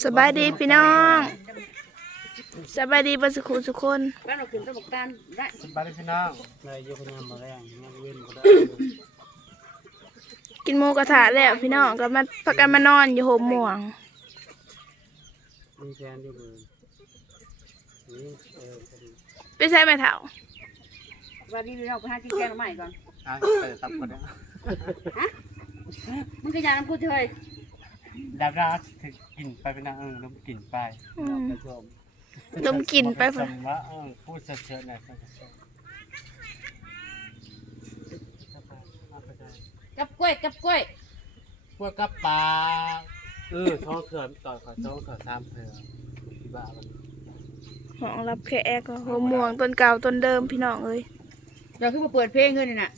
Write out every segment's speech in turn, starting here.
สบายดีพี่น้องสบายดีเบรสุขุสุกคนบ้านเราขึ้นตะบกตาลได้สบายดีพี่น้องเลยยกยามมาแรงงานเว้นก็ได้กินหมูกระทะแล้วพี่น้องก็มาพักกันมานอนอยู่โฮมม่วงมีแฟนอยู่เบอร์นี่เออพอดีไปใช้ไม้เถาว่าดีพี่น้องไปหากินแกงใหม่ก่อนอะไปตับก่อนนะมึงก็ยาน้ำกูเถอะ ดาบราถึงกินไปพี่น้องเออลมกลิ่นไปอืม กระชมดมกลิ่นไปสพุ่นมว่าเออพูดเฉยๆหน่อยสักเฉยกับกล้วยกับกล้วยพวกกับปลาเออท้องเขื่อนต่อยขอท้องเขื่อนสามเขื่อนที่บ้านมันห้องรับแขกก็โฮมม่วงต้นเก่าต้นเดิมพี่น้องเอ้ยเราขึ้นมาเปิดเพลงเงินนี่น่ะ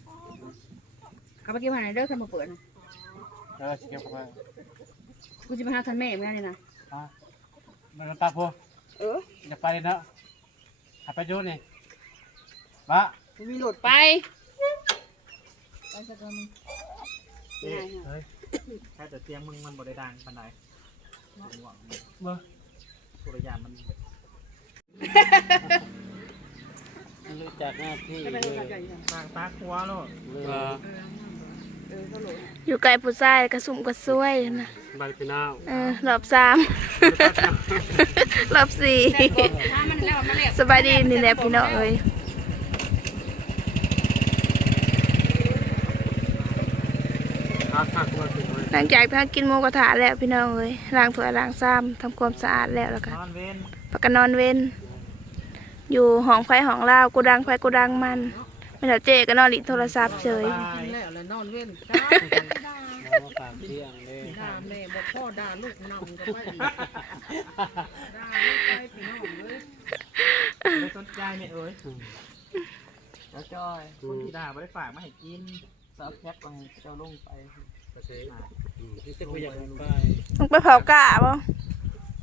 กลับไปกินผ่านไหนเด้อขึ้นมาเปิดน่ะแล้วก็เก็บเข้าไป กูจะไปหาทันแม่เมื่อนี่นะอะมันตาพูเอออย่าไปเลยเนาะหาไปดูนี่บ้ากูมีโหลดไปไปสักคนงเฮ้ยแค่แต่เสียงมึงมันบริดังปานไหนหวังเมื่อสุรยานมันรู้จักหน้าที่จะไปเลโหลดยกันอยู่ตากตาคัวโลดเลเออเออเขาโหลดอยู่ไกลผู้ชายกระสุ่มกระซวยนะสบายดีพี่น้องเออรอบสาม รอบสี่ถ้ามันแล้วมันแล้วสบายดีนี่แหละพี่น้องเอ้ยอาคักมาถึงเลยหลังจากที่กินหมูกระทะแล้วพี่น้องเอ้ยล้างถ้วยล้างซ้ำทำความสะอาดแล้วแล้วก็นอนเว้นพักกันนอนเว้น อยู่ห้องไฟห้องเล่าวกูดังไฟกูดังมันไม่ เถาเจก็นอนลิโทรศัพท์เฉยตายแล้วแล้วนอนเว้นจ้ามาฝากเที่ยงเลยด่าแม่บอกพ่อด่าลูกนำก็ไปด่าลูกไปพี่น้องเลยไม่สนใจเนี่ยเอ้ยแล้วจอยคนที่ด่าไม่ได้ฝากมาให้กินซับแคปลงเจ้าลงไปไปสินี่จะคุยอย่างไรไปต้องไปเผากะบ่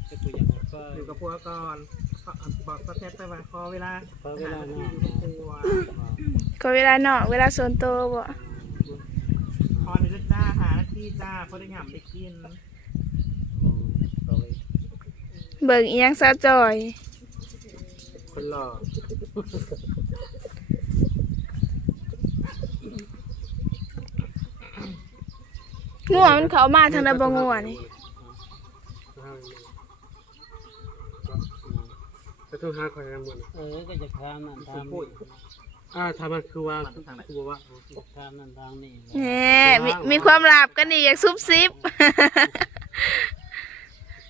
จะคุยอย่างไรไปอยู่กับพัวก่อน บอกซับแคปไปว่าขอเวลาพอเวลาหน้าพัวก็เวลานอกเวลาส่วนตัวบ่ขอหนึ่งจ้าหาหน้าที่จ้าพอได้หง่ำได้กินเบิ่งอีหยังซะจอย คนหล่อง่วงมันเข้ามาทางใดบ่ง่วงนี่ จะต้องหาคอยกันหมดเออก็จะทำนั่นทำพูดอ่าทำมันคือว่าคือว่าทำนั่นทางนี่แหมมีมีความลับกันอีกอยากซุบซิบ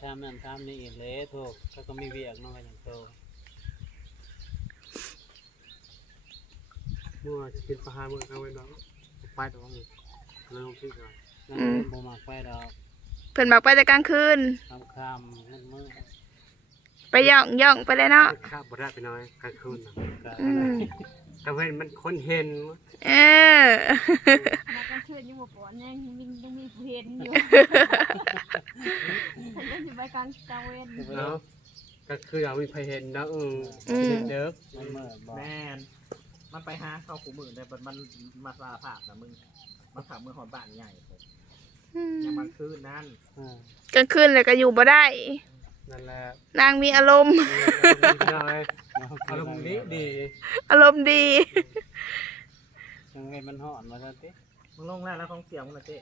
ทำนั่นทำนี่เละถูกเขาก็มีเวียกน้อยอย่างโตเมื่อจะกินปลาเมื่อเอาไว้น้องไปดองน้องพี่ก่อนนั่นบ่มักไปดอกเพิ่นบอกไปแต่กลางคืนคำคำมืดมืด ไปย่องย่องไปเลยเนาะข้าบได้ไปน้อยกลางคืนก็อืมแต่เห็นมันคนเห็นเออมากลางคืนยังบ่ปอนยังยังยังมีผู้เห็นอยู่ฉันก็อยู่ไปกลางกลางเวรเนาะก็คือเรามีใครเห็นนะเออเด้อมันมืดบอกแม่นมันไปหาเข้าขู่มือแต่มันมันมาสาภาพนะมึงมันถามมือหอนบ้านใหญ่ผมยังมันคืนนั่นอ่ากลางคืนเลยก็อยู่บ่ได้ นั่นแหละนางมีอารมณ์น้อยอารมณ์ดีดีอารมณ์ดี ยังไงมันหอนมาซะติมึงลงแล้วแล้วของเสียงมึงนะเจ๊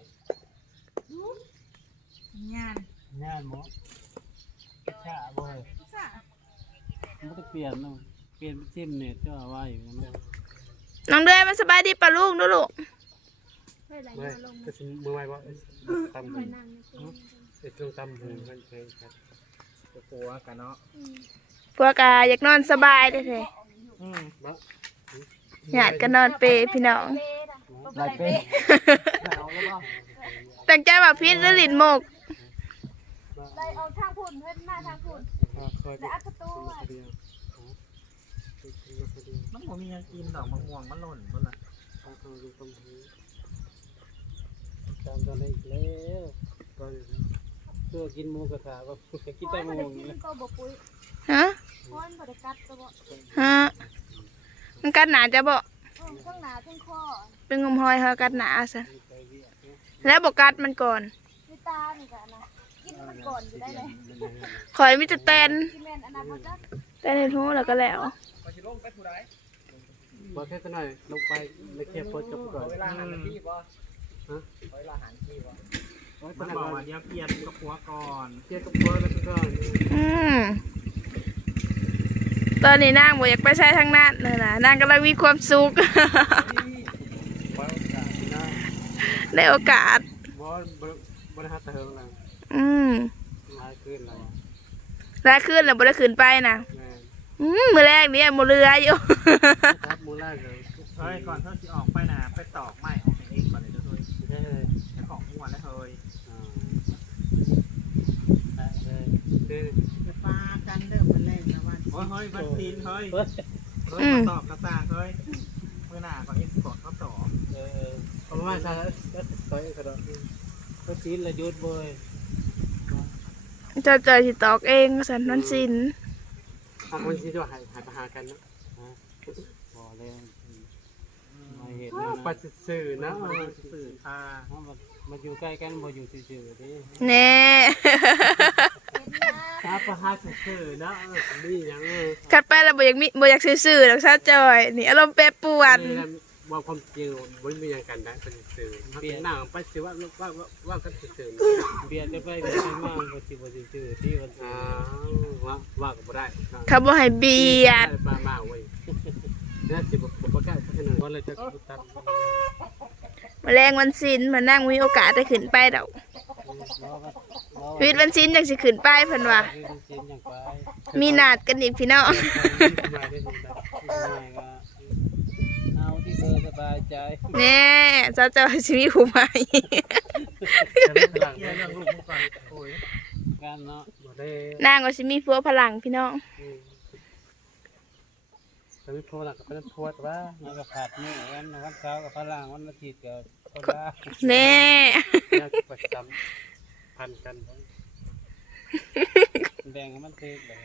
งานงานหมอช้าบ่เฮ้ยมันต้องเปลี่ยนเนาะเปลี่ยนเป็นซิมเน็ตก็ว่าอยู่นั่นแหละน้องเดือยมันสบายดีปะลูกดูลูกเฮ้ยไหลไม่มาลงก็ชิมมือไว้ว่าตำคหูอยนั่งอยู่ตรงนี้ไอ้ตรงตำหูมันเคยครับ ตัวปัวกันเนาะอืมพวกกาอยากนอนสบายได้เลยอืมบ้าอยากก็นอนเปรย์พี่น้องเป้ดะหลายปีเอาแล้วป่ะตั้งใจว่าพิษหรือลิ้นหมกไล่ออกทางพุ่นเพิ่นมาทางพุ่นคอยและอัดประตูไว้เดียวมันบ่มียังกินดอกมะม่วงมันหล่นมันละเขาเขาดูตำหูตามตอนนี้อีกแล้วก็อยู่ ตัวกินหมูกระทะก็กินคอแต่ยหมูบ่ได้กินี่นแหละก็บ่ปุ้ยฮะคอยบ่ได้กัดก็บ่ฮะมันกัดหนาจะบอกเออทั้งหน้าทั้งคอเป็นงมหอยเฮากัดหนาซะแล้วบอกกัดมันก่อนมีตานี่ก็นะกิกินมันก่อนอยู่ได้เลยคอยมิจะแตนซีเมนต์อันนั้นมันจะแตนในทูแล้วก็แล้วพอชิลงไปผู้ใดบอกแค่หน่อยลงไปในเคียร์โพสจบก่อนเวลาหันที่บ่ฮะเวลาหันที่บ่ โอ้ยมันนบอกว่าเดี๋ยวเกียร์กับหัวก่อนเคียร์กับโพสแล้วก็อืมตอนนี้นางบ่อยากไปใช้ทางนั้นเลยนะนางกำลังมีความสุขบอลกาศนะในโอกาส บอลบอลฮัตเทิงแล้วอืมหายขึ้นแล้วแล้วขึ้นแล้วบ่ได้ขึ้นไปนะแม่อืมมื้อแรกนี่บ่เรืออยู่ ครับมูล่าเลยเฮ้ยก่อนเธอสิออกไปนะไปตอกไม้ออกเองก่อนเลยเฮ้ย ได้เลย เจ้าของหัวแล้วเฮ้ย อ่าได้เลยได้ จะปากันเด้อมันแรงนะวัน โอ้ยเฮ้ยบันทิน เฮ้ยเฮ้ยเฮ้ยมาตอกกระตากเฮ้ยเมื่อหน้าก่อนเอ็กซ์พอร์ตเขาตอกเออประมาณสักต่อยกระโดดก็จีนละยุดบ่อยเจะจอยสิตอกเองสันวันสินหากคนที่จะหายหายไปหากันนะพอแล้วมาเห็นปัจสื่อนะสื่อค่ะมาอยู่ใกล้กันมาอยู่สื่อดิแน่ ตาประหาสื่อนะนี่ยังกัดไปแล้วบ่อยากมีบ่อยากซื่อๆดอกซาจอย นี่อารมณ์แปรปรวนว่าความจริงมันมีอย่างกันได้เป็นสื่อเปลี่ยนหนังไปสิว่าว่าว่ากันสื่อเบียดได้ไปเบียดได้มากบ่สิบ่สิชื่อที่มันอ่าว่าว่าก็บ่ได้เขาบ่ให้เบียด ปลามาเว้ยน่าสิบ่บ่กล้าพัฒนาว่าเลยจะตัด แมลงวันสินมานั่งมีโอกาสได้ขึ้นไปดอก ล้อก็ล้อชีวิตวันสินจังสิขึ้นไปเพิ่นว่าคือมันสินอย่างไปมีนาดกันอีกพี่น้องมาได้ลงได้ง่ายก็เอาที่เธอสบายใจแน่ซาจอยสิมีผู้ใหม่จะไม่พลังเกียร์เรื่องลูกมึงก่อนโอ้ยกันเนาะบ่ได้นางก็สิมีผัวพลังพี่น้องจะไม่พลังก็เป็นพวดว่ามันก็ขาดมื้อวันวันเสาร์กับพลังวันอาทิตย์ก็คนละแน่ พันกันแบ่งให้มันถึกเลย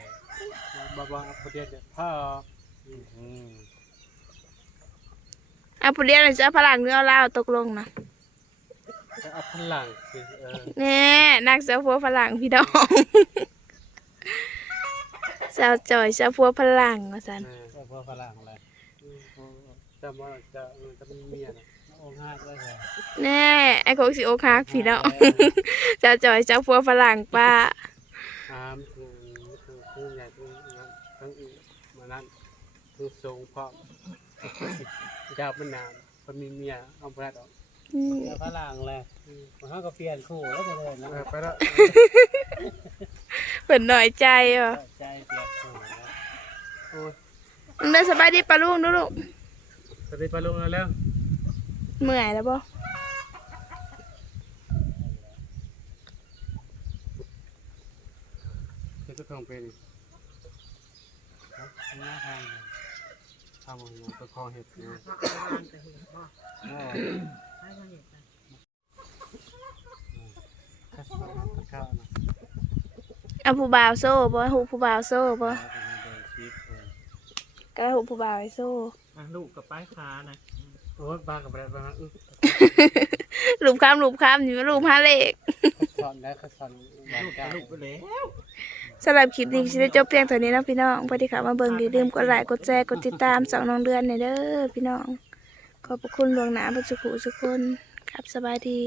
บ่บ่ประเดี๋ยวพ่ออืมเอาผู้เดียวจะเอาพลังเนื้อเล่าวตกลงนะจะเอาพลังสิเออแน่นางเสียผัวพลังพี่น้องสาวจอยสาวผัวพลังว่าซั่นก็พอพลังแหละจะมาจะจะเป็นเมียนะ โอ้หักเลยค่ะแน่ไอ้โคกสิอกหักพี่น้องสาวจอยสาวผัวพลังป้าน้ำคือคือคือใหญ่คือทั้งอีมานั้นคือทรงเพราะยาวมันนานพอมีเมียเอาไปแล้วอืมแล้วพลังแหละมันเฮาก็เปลี่ยนคู่แล้วจะเลยเนาะไปแล้วเพิ่นน้อยใจว่ะใจเปลี่ยนคู่แล้วโอ้ยมึงได้สบายดีปะลุงดูลูกสวัสดีปลาลุงแล้ว เมื่อยแล้วบ่จะจะต้องเป็นหน้าทางทำอะไรตัวคอเห็ดนะเขาเอาบ้านไปเห็นบ่ก็ให้เขาเห็นกันถ้าสมัครตะก้านะเอาผู้บ่าวโซ่บ่ฮู้ผู้บ่าวโซ่บ่เป็นเดินชีพเลยก็ฮู้ผู้บ่าวให้โซ่ อะลูกกับป้ายค้านะ โอ้ยบ้ากับอะไรบ้างอื้อรูปค้ำรูปค้ำนี่มันรูปหาเลขสอนได้ก็สอนบ้านลูกกัก้าบลูกไปเลยสำหรับคลิปนี้สิได้จบเพียงเท่านี้เนาะพี่น้องพอดีค่ะมาเบิ่งอย่าลืมกดไลค์กดแชร์กดติดตามสองน้องเดือนในอยเด้อพี่น้อง ขอบพระคุณหลวงหนาพระสุขุสุกคนครับสบายดี